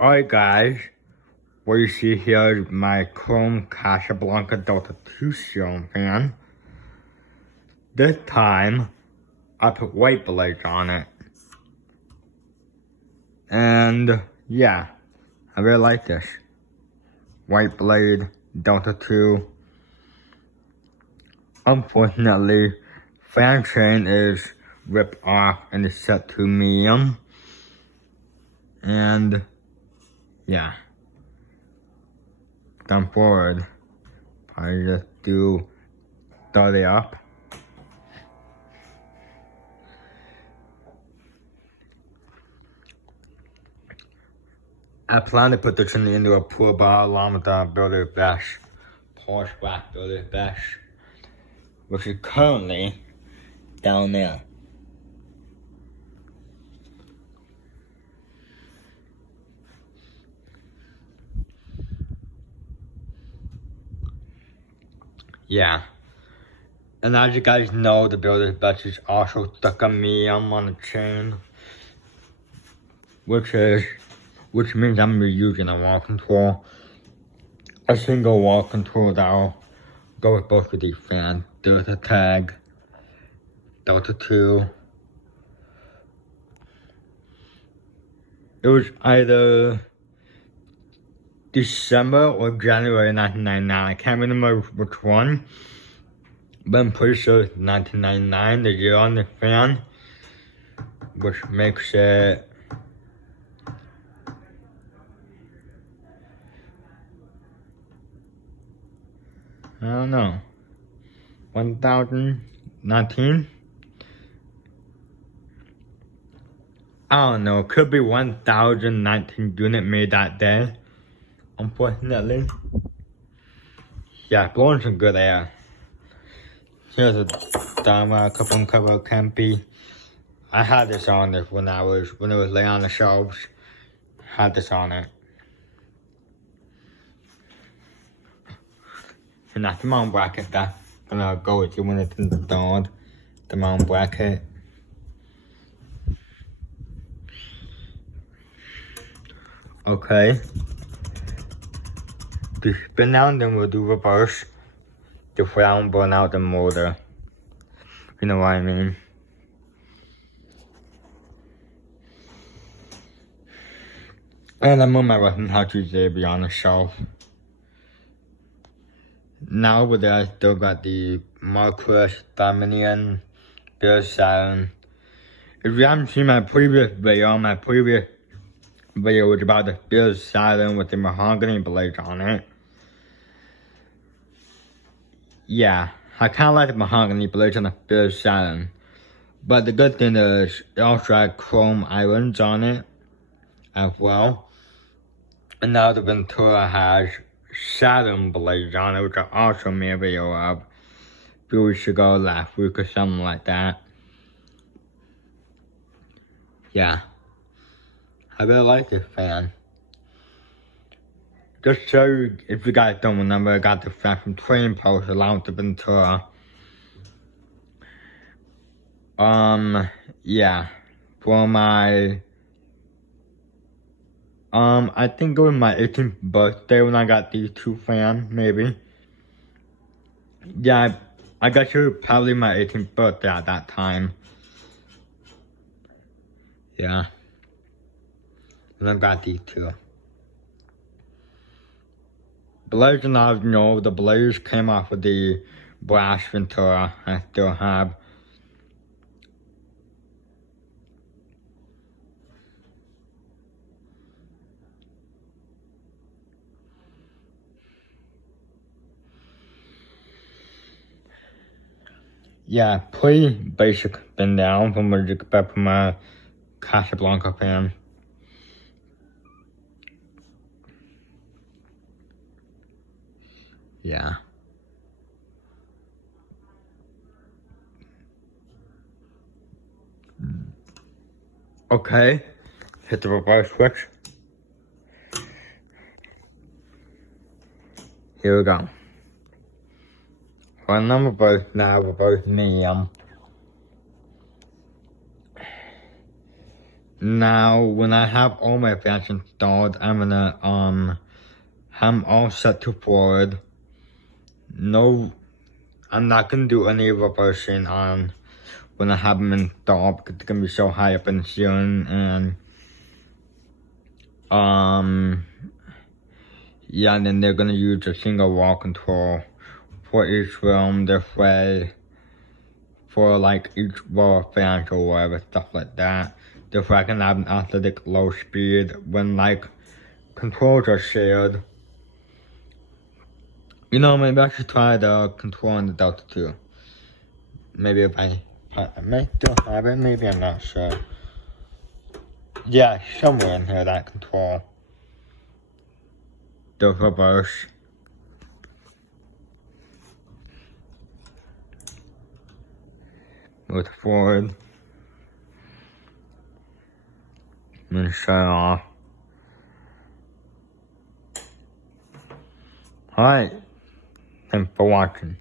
Alright guys, what you see here is my Chrome Casablanca Delta 2 ceiling fan. This time, I put white blades on it. And yeah, I really like this. White blade, Delta 2. Unfortunately, fan chain is ripped off and is set to medium. And yeah. Down forward, I just do 30 up. I plan to put this into a pool bar along with the builder bash, Porsche black builder bash, which is currently down there. Yeah. And as you guys know, the builder's bash is also stuck on medium on the chain, which means I'm using a wall control. A single wall control that'll go with both of these fans. Delta tag, Delta 2. It was either December or January 1999. I can't remember which one, but I'm pretty sure it's 1999, the year on the fan, which makes it I don't know, 1019? I don't know, could be 1019 unit made that day, unfortunately. Yeah, blowing some good air. Here's a diamond cover campy. I had this on this when it was laying on the shelves. Had this on it. And that's the mount bracket that's gonna go with you when it's installed. The mount bracket. Okay. To spin down, then we'll do reverse. To frown burn out the motor. You know what I mean? And I'm on my weapon how to be on the shelf. Now with that, I still got the Marquis Dominion Beer Saturn. If you haven't seen my previous video was about the Beer Saturn with the mahogany blades on it. Yeah, I kinda like the mahogany blades on the Beer Saturn. But the good thing is, it also had chrome irons on it as well. And now the Ventura has Saturn blades on it, which I also made a video of a few weeks ago, last week or something like that. Yeah, I really like this fan. Just so you, if you guys don't remember, I got the fan from Trading Post along with the Ventura. Yeah, for my I think it was my 18th birthday when I got these two fans, maybe. Yeah, I got you probably my 18th birthday at that time. Yeah. And I got these two. Blades, and I know the blades came off of the brass Ventura I still have. Yeah, pretty basic spin down from what you expect from a Casablanca fan. Yeah. Okay, hit the reverse switch. Here we go. For number reverse now, reverse medium. Now, when I have all my fans installed, I'm gonna, I'm all set to forward. No, I'm not gonna do any reversing on when I have them installed because it's gonna be so high up in the ceiling and, yeah, and then they're gonna use a single wall control for each room this way, for like each row of fans or whatever, stuff like that. This way I can have an athletic low speed when like controls are shared. You know, maybe I should try the control on the Delta 2. Maybe if I may still have it, maybe I'm not sure. Yeah, somewhere in here that control. The reverse. With forward. And shut off. Alright. Thanks for watching.